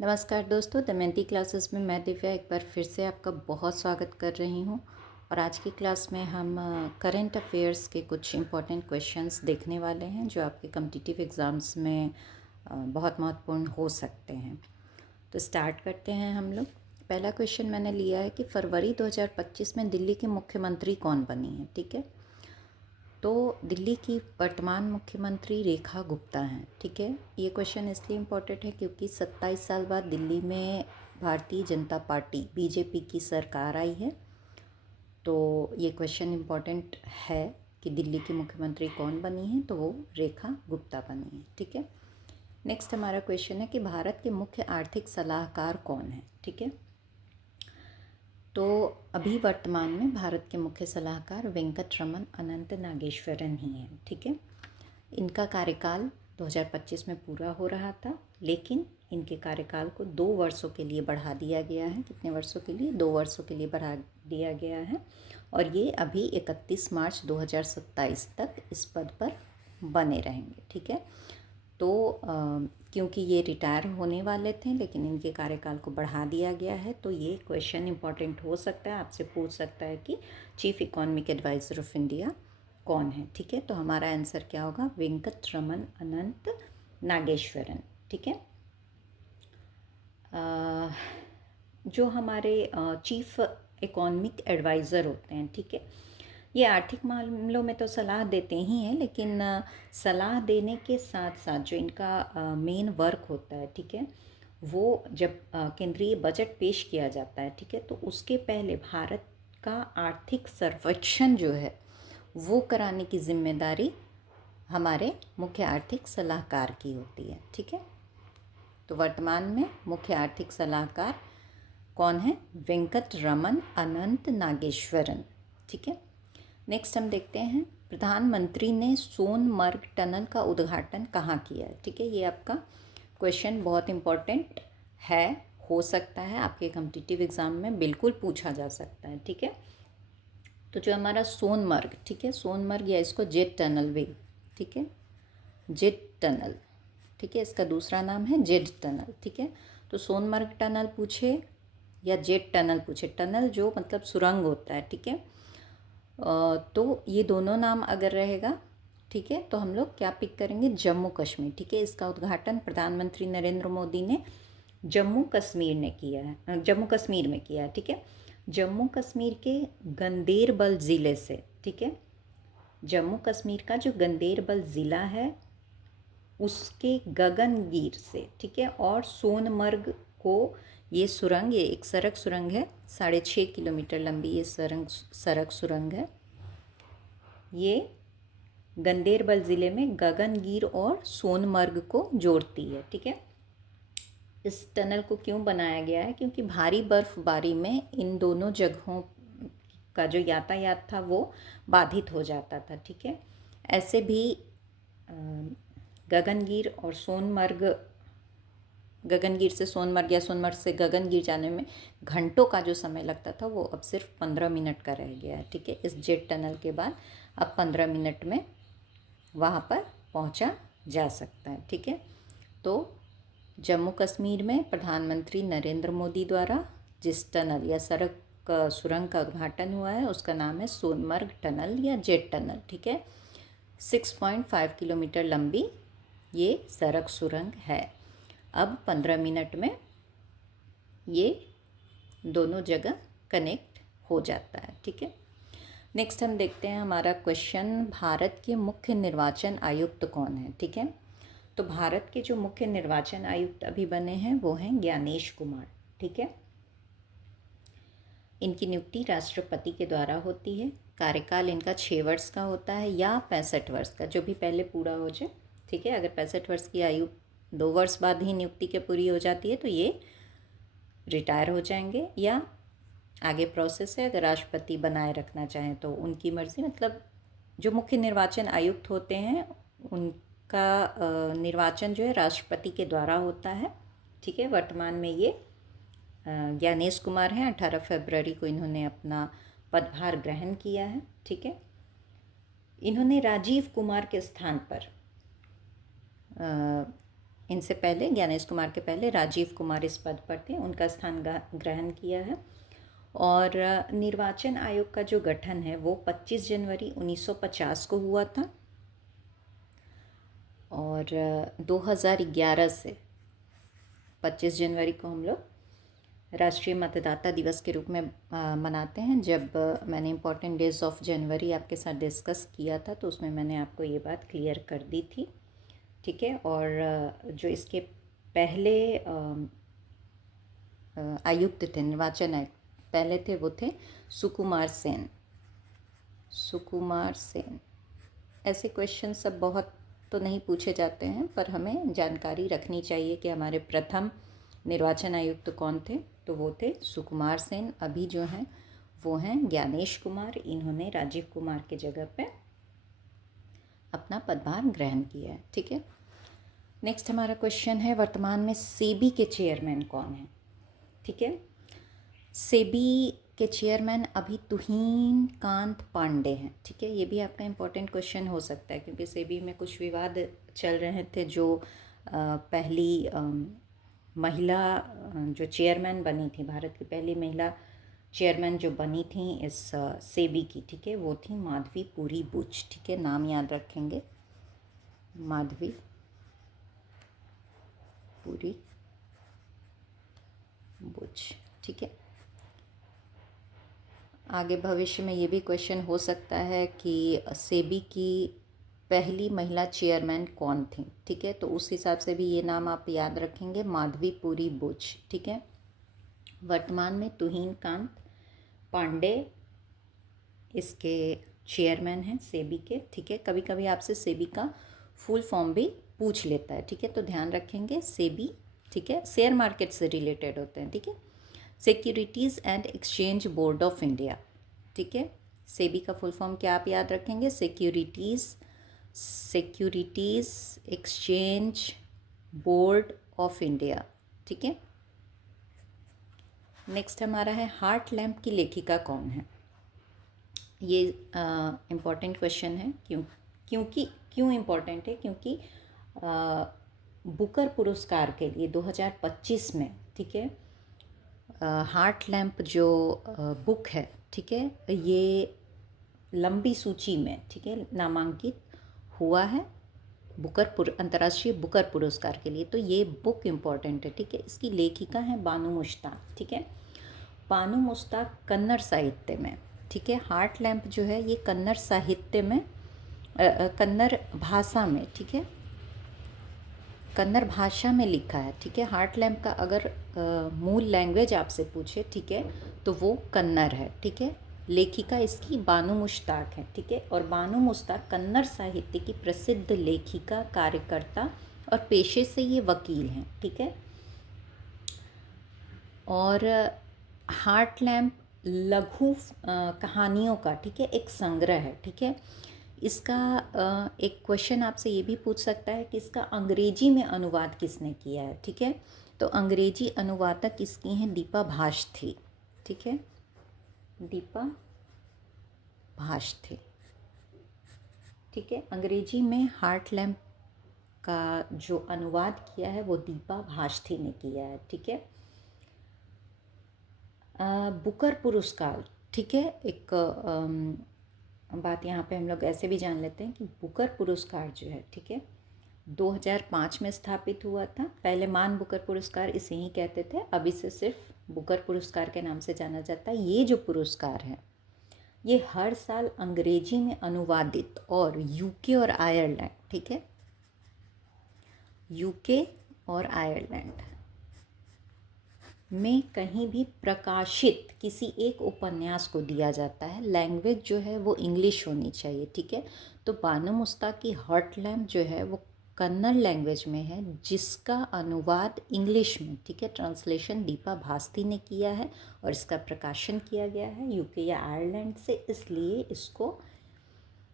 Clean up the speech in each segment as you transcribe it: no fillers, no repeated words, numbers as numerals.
नमस्कार दोस्तों, दमयंती क्लासेस में मैं दिव्या एक बार फिर से आपका बहुत स्वागत कर रही हूँ। और आज की क्लास में हम करंट अफेयर्स के कुछ इम्पॉर्टेंट क्वेश्चंस देखने वाले हैं जो आपके कॉम्पिटिटिव एग्ज़ाम्स में बहुत महत्वपूर्ण हो सकते हैं। तो स्टार्ट करते हैं हम लोग। पहला क्वेश्चन मैंने लिया है कि फरवरी 2025 में दिल्ली की मुख्यमंत्री कौन बनी है। ठीक है, तो दिल्ली की वर्तमान मुख्यमंत्री रेखा गुप्ता हैं। ठीक है, ये क्वेश्चन इसलिए इम्पोर्टेंट है क्योंकि 27 साल बाद दिल्ली में भारतीय जनता पार्टी बीजेपी की सरकार आई है। तो ये क्वेश्चन इम्पोर्टेंट है कि दिल्ली की मुख्यमंत्री कौन बनी है, तो वो रेखा गुप्ता बनी है। ठीक है, नेक्स्ट हमारा क्वेश्चन है कि भारत के मुख्य आर्थिक सलाहकार कौन है। ठीक है, तो अभी वर्तमान में भारत के मुख्य सलाहकार वेंकट रमन अनंत नागेश्वरन ही हैं। ठीक है, इनका कार्यकाल 2025 में पूरा हो रहा था, लेकिन इनके कार्यकाल को 2 वर्षों के लिए बढ़ा दिया गया है। कितने वर्षों के लिए? 2 वर्षों के लिए बढ़ा दिया गया है। और ये अभी 31 मार्च 2027 तक इस पद पर बने रहेंगे। ठीक है, तो क्योंकि ये रिटायर होने वाले थे लेकिन इनके कार्यकाल को बढ़ा दिया गया है, तो ये क्वेश्चन इंपॉर्टेंट हो सकता है, आपसे पूछ सकता है कि chief economic adviser of India कौन है। ठीक है, तो हमारा आंसर क्या होगा? वेंकट रमन अनंत नागेश्वरन। ठीक है, जो हमारे चीफ इकोनॉमिक एडवाइज़र होते हैं, ठीक है, ये आर्थिक मामलों में तो सलाह देते ही हैं, लेकिन सलाह देने के साथ साथ जो इनका मेन वर्क होता है, ठीक है, वो जब केंद्रीय बजट पेश किया जाता है, ठीक है, तो उसके पहले भारत का आर्थिक सर्वेक्षण जो है वो कराने की जिम्मेदारी हमारे मुख्य आर्थिक सलाहकार की होती है। ठीक है, तो वर्तमान में मुख्य आर्थिक सलाहकार कौन है? वेंकट रमन अनंत नागेश्वरन। ठीक है, नेक्स्ट हम देखते हैं प्रधानमंत्री ने सोनमर्ग टनल का उद्घाटन कहाँ किया है। ठीक है, ये आपका क्वेश्चन बहुत इम्पोर्टेंट है, हो सकता है आपके कॉम्पिटिटिव एग्ज़ाम में बिल्कुल पूछा जा सकता है। ठीक है, तो जो हमारा सोनमर्ग, ठीक है, सोनमर्ग या इसको जेट टनल भी, ठीक है, जेट टनल, ठीक है, इसका दूसरा नाम है जेट टनल। ठीक है, तो सोनमर्ग टनल पूछे या जेट टनल पूछे, टनल जो मतलब सुरंग होता है, ठीक है, तो ये दोनों नाम अगर रहेगा, ठीक है, तो हम लोग क्या पिक करेंगे? जम्मू कश्मीर। ठीक है, इसका उद्घाटन प्रधानमंत्री नरेंद्र मोदी ने जम्मू कश्मीर में किया है, जम्मू कश्मीर में किया है। ठीक है, जम्मू कश्मीर के गंदेरबल ज़िले से, ठीक है, जम्मू कश्मीर का जो गंदेरबल ज़िला है उसके गगनगीर से, ठीक है, और सोनमर्ग को ये सुरंग, ये एक सड़क सुरंग है, 6.5 किलोमीटर लंबी ये सड़क सुरंग है। ये गंदेरबल ज़िले में गगनगीर और सोनमर्ग को जोड़ती है। ठीक है, इस टनल को क्यों बनाया गया है? क्योंकि भारी बर्फबारी में इन दोनों जगहों का जो यातायात था वो बाधित हो जाता था। ठीक है, ऐसे भी गगनगीर और सोनमर्ग, गगनगीर से सोनमर्ग या सोनमर्ग से गगनगीर जाने में घंटों का जो समय लगता था वो अब सिर्फ 15 मिनट का रह गया है। ठीक है, इस जेट टनल के बाद अब 15 मिनट में वहाँ पर पहुँचा जा सकता है। ठीक है, तो जम्मू कश्मीर में प्रधानमंत्री नरेंद्र मोदी द्वारा जिस टनल या सड़क सुरंग का उद्घाटन हुआ है उसका नाम है सोनमर्ग टनल या जेट टनल। ठीक है, 6.5 किलोमीटर लंबी ये सड़क सुरंग है। अब 15 मिनट में ये दोनों जगह कनेक्ट हो जाता है। ठीक है, नेक्स्ट हम देखते हैं हमारा क्वेश्चन, भारत के मुख्य निर्वाचन आयुक्त कौन है। ठीक है, तो भारत के जो मुख्य निर्वाचन आयुक्त अभी बने हैं वो हैं ज्ञानेश कुमार। ठीक है, इनकी नियुक्ति राष्ट्रपति के द्वारा होती है। कार्यकाल इनका 6 वर्ष का होता है या 65 वर्ष का, जो भी पहले पूरा हो जाए। ठीक है, अगर 65 वर्ष की आयु 2 वर्ष बाद ही नियुक्ति के पूरी हो जाती है तो ये रिटायर हो जाएंगे, या आगे प्रोसेस है, अगर राष्ट्रपति बनाए रखना चाहें तो उनकी मर्ज़ी। मतलब जो मुख्य निर्वाचन आयुक्त होते हैं उनका निर्वाचन जो है राष्ट्रपति के द्वारा होता है। ठीक है, वर्तमान में ये ज्ञानेश कुमार हैं। 18 फरवरी को इन्होंने अपना पदभार ग्रहण किया है। ठीक है, इन्होंने राजीव कुमार के स्थान पर इनसे पहले, ज्ञानेश कुमार के पहले राजीव कुमार इस पद पर थे, उनका स्थान ग्रहण किया है। और निर्वाचन आयोग का जो गठन है वो 25 जनवरी 1950 को हुआ था। और 2011 से 25 जनवरी को हम लोग राष्ट्रीय मतदाता दिवस के रूप में मनाते हैं। जब मैंने इम्पॉर्टेंट डेज ऑफ जनवरी आपके साथ डिस्कस किया था तो उसमें मैंने आपको ये बात क्लियर कर दी थी, ठीक है। और जो इसके पहले आयुक्त थे, निर्वाचन आयुक्त पहले थे, वो थे सुकुमार सेन। सुकुमार सेन। ऐसे क्वेश्चन सब बहुत तो नहीं पूछे जाते हैं, पर हमें जानकारी रखनी चाहिए कि हमारे प्रथम निर्वाचन आयुक्त कौन थे। तो वो थे सुकुमार सेन। अभी जो हैं वो हैं ज्ञानेश कुमार। इन्होंने राजीव कुमार के जगह पे अपना पदभार ग्रहण किया है, ठीक है। नेक्स्ट हमारा क्वेश्चन है, वर्तमान में सेबी के चेयरमैन कौन है, ठीक है। सेबी के चेयरमैन अभी तुहीन कांत पांडे हैं, ठीक है। ये भी आपका इम्पोर्टेंट क्वेश्चन हो सकता है क्योंकि सेबी में कुछ विवाद चल रहे थे। जो पहली महिला जो चेयरमैन बनी थी, भारत की पहली महिला चेयरमैन जो बनी थी इस सेबी की, ठीक है, वो थी माधवी पुरी बुच, ठीक है। नाम याद रखेंगे, माधवी पुरी बुच, ठीक है। आगे भविष्य में ये भी क्वेश्चन हो सकता है कि सेबी की पहली महिला चेयरमैन कौन थी, ठीक है। तो उस हिसाब से भी ये नाम आप याद रखेंगे, माधवी पुरी बुच, ठीक है। वर्तमान में तुहीन कांत पांडे इसके चेयरमैन हैं सेबी के, ठीक है। कभी कभी आपसे सेबी का फुल फॉर्म भी पूछ लेता है, ठीक है, तो ध्यान रखेंगे। सेबी, ठीक है, शेयर मार्केट से रिलेटेड होते हैं, ठीक है। Securities and exchange board of India, ठीक है। सेबी का फुल फॉर्म क्या आप याद रखेंगे, securities exchange board of India, ठीक है। नेक्स्ट हमारा है, हार्ट लैम्प की लेखिका कौन है। ये इम्पॉर्टेंट क्वेश्चन है। क्यों इम्पॉर्टेंट है, क्योंकि बुकर पुरस्कार के लिए 2025 में, ठीक है, हार्ट लैम्प जो बुक है, ठीक है, ये लंबी सूची में, ठीक है, नामांकित हुआ है अंतर्राष्ट्रीय बुकर पुरस्कार के लिए। तो ये बुक इम्पॉर्टेंट है, ठीक है। इसकी लेखिका है बानू मुश्ताक, ठीक है। बानू मुश्ताक कन्नड़ साहित्य में, ठीक है, हार्ट लैम्प जो है ये कन्नड़ साहित्य में, कन्नड़ भाषा में, ठीक है, कन्नड़ भाषा में लिखा है, ठीक है। हार्ट लैम्प का अगर मूल लैंग्वेज आपसे पूछे, ठीक है, तो वो कन्नड़ है, ठीक है। लेखिका इसकी बानू मुश्ताक है, ठीक है। और बानू मुश्ताक कन्नड़ साहित्य की प्रसिद्ध लेखिका, कार्यकर्ता और पेशे से ये वकील हैं, ठीक है। और हार्ट लैम्प लघु कहानियों का, ठीक है, एक संग्रह है, ठीक है। इसका एक क्वेश्चन आपसे ये भी पूछ सकता है कि इसका अंग्रेजी में अनुवाद किसने किया है, ठीक है। तो अंग्रेजी अनुवादक इसकी हैं दीपा भास्थे, ठीक है, दीपा भास्थे, ठीक है। अंग्रेजी में हार्ट लैम्प का जो अनुवाद किया है वो दीपा भास्थे ने किया है, ठीक है। बुकर पुरस्कार, ठीक है, एक बात यहाँ पे हम लोग ऐसे भी जान लेते हैं कि बुकर पुरस्कार जो है, ठीक है, 2005 में स्थापित हुआ था। पहले मान बुकर पुरस्कार इसे ही कहते थे, अब इसे सिर्फ बुकर पुरस्कार के नाम से जाना जाता है। ये जो पुरस्कार है ये हर साल अंग्रेजी में अनुवादित और यूके और आयरलैंड, ठीक है, यूके और आयरलैंड में कहीं भी प्रकाशित किसी एक उपन्यास को दिया जाता है। लैंग्वेज जो है वो इंग्लिश होनी चाहिए, ठीक है। तो बानू मुश्ताक की हार्ट लैम्प जो है वो कन्नड़ लैंग्वेज में है, जिसका अनुवाद इंग्लिश में, ठीक है, ट्रांसलेशन दीपा भास्थे ने किया है और इसका प्रकाशन किया गया है यूके या आयरलैंड से। इसलिए इसको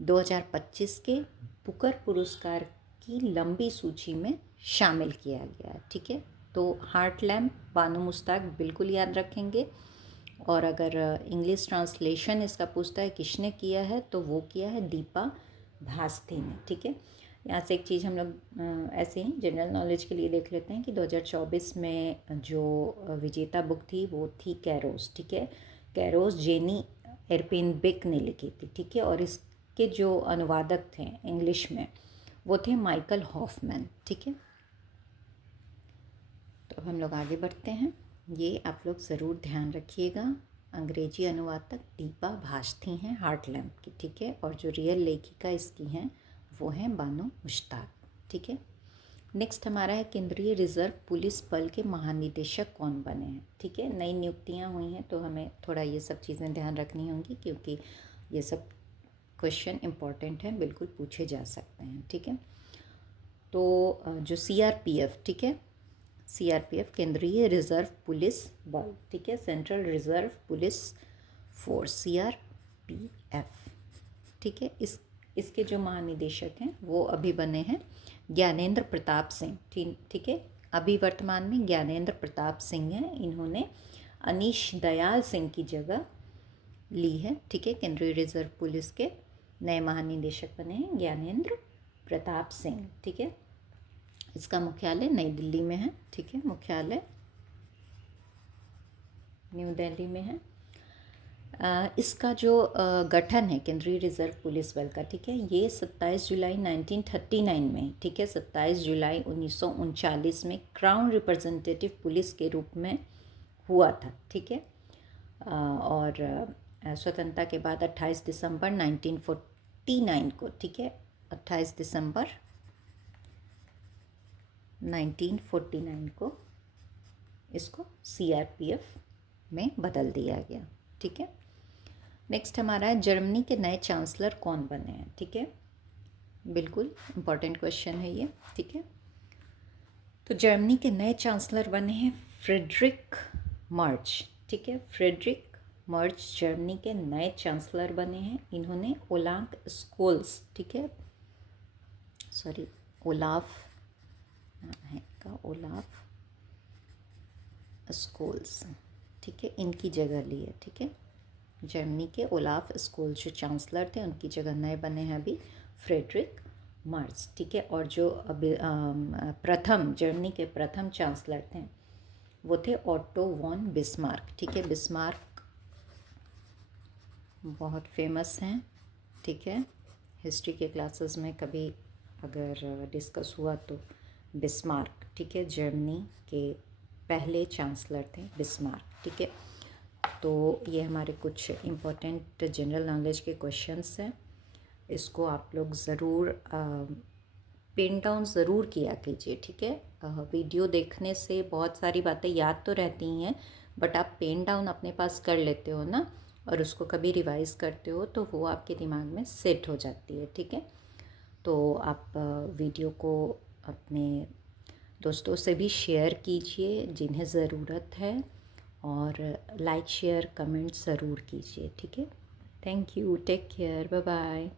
2025 के बुकर पुरस्कार की लंबी सूची में शामिल किया गया है, ठीक है। तो हार्ट लैम्प बानू मुश्ताक बिल्कुल याद रखेंगे। और अगर इंग्लिश ट्रांसलेशन इसका पूछता है किसने किया है, तो वो किया है दीपा भास्थे ने, ठीक है। यहाँ से एक चीज़ हम लोग ऐसे ही जनरल नॉलेज के लिए देख लेते हैं कि 2024 में जो विजेता बुक थी वो थी कैरोस, ठीक है। कैरोस जेनी एरपिन बेक ने लिखी थी, ठीक है। और इसके जो अनुवादक थे इंग्लिश में वो थे माइकल हॉफमैन, ठीक है। तो अब हम लोग आगे बढ़ते हैं। ये आप लोग ज़रूर ध्यान रखिएगा, अंग्रेजी अनुवादक दीपा भास्ती हैं हार्ट लैम्प की, ठीक है। और जो रियल लेखिका इसकी हैं वो हैं बानो मुश्ताक, ठीक है। नेक्स्ट हमारा है केंद्रीय रिजर्व पुलिस बल के महानिदेशक कौन बने हैं, ठीक है। नई नियुक्तियां हुई हैं तो हमें थोड़ा ये सब चीज़ें ध्यान रखनी होंगी, क्योंकि ये सब क्वेश्चन इम्पॉर्टेंट हैं, बिल्कुल पूछे जा सकते हैं, ठीक है। तो जो सीआरपीएफ, ठीक है, सीआरपीएफ केंद्रीय रिजर्व पुलिस बल, ठीक है, central reserve police force, CRPF, ठीक है। इसके जो महानिदेशक हैं वो अभी बने हैं ज्ञानेंद्र प्रताप सिंह, ठीक है। अभी वर्तमान में ज्ञानेंद्र प्रताप सिंह हैं, इन्होंने अनीश दयाल सिंह की जगह ली है, ठीक है। केंद्रीय रिजर्व पुलिस के नए महानिदेशक बने हैं ज्ञानेंद्र प्रताप सिंह, ठीक है। इसका मुख्यालय नई दिल्ली में है, ठीक है। मुख्यालय न्यू दिल्ली में है। इसका जो गठन है केंद्रीय रिजर्व पुलिस बल का, ठीक है, ये 27 जुलाई 1939 में, ठीक है, 27 जुलाई 1939 में क्राउन रिप्रेजेंटेटिव पुलिस के रूप में हुआ था, ठीक है। और स्वतंत्रता के बाद 28 दिसंबर 1949 को, ठीक है, 28 दिसंबर 1949 को इसको सीआरपीएफ में बदल दिया गया, ठीक है। नेक्स्ट हमारा है जर्मनी के नए चांसलर कौन बने हैं, ठीक है। बिल्कुल इम्पॉर्टेंट क्वेश्चन है ये, ठीक है। तो जर्मनी के नए चांसलर बने हैं फ्रेडरिक मर्ज, ठीक है। फ्रेडरिक मर्ज जर्मनी के नए चांसलर बने हैं। इन्होंने ओलाफ स्कोल्स, ठीक है, सॉरी ओलाफ है का ओलाफ स्कोल्स, ठीक है, इनकी जगह ली है, ठीक है। जर्मनी के ओलाफ स्कोल्स जो चांसलर थे उनकी जगह नए बने हैं अभी फ्रेडरिक मर्ज, ठीक है। और जो अभी प्रथम जर्मनी के प्रथम चांसलर थे वो थे ऑटो वॉन बिस्मार्क, ठीक है। बिस्मार्क बहुत फेमस हैं, ठीक है। हिस्ट्री के क्लासेस में कभी अगर डिस्कस हुआ तो बिस्मार्क, ठीक है, जर्मनी के पहले चांसलर थे बिस्मार्क, ठीक है। तो ये हमारे कुछ इम्पोर्टेंट जनरल नॉलेज के क्वेश्चंस हैं, इसको आप लोग ज़रूर पेन डाउन ज़रूर किया कीजिए, ठीक है। वीडियो देखने से बहुत सारी बातें याद तो रहती हैं, बट आप पेन डाउन अपने पास कर लेते हो ना, और उसको कभी रिवाइज़ करते हो तो वो आपके दिमाग में सेट हो जाती है, ठीक है। तो आप वीडियो को अपने दोस्तों से भी शेयर कीजिए जिन्हें ज़रूरत है, और लाइक शेयर कमेंट ज़रूर कीजिए, ठीक है। Thank you, take care, bye bye.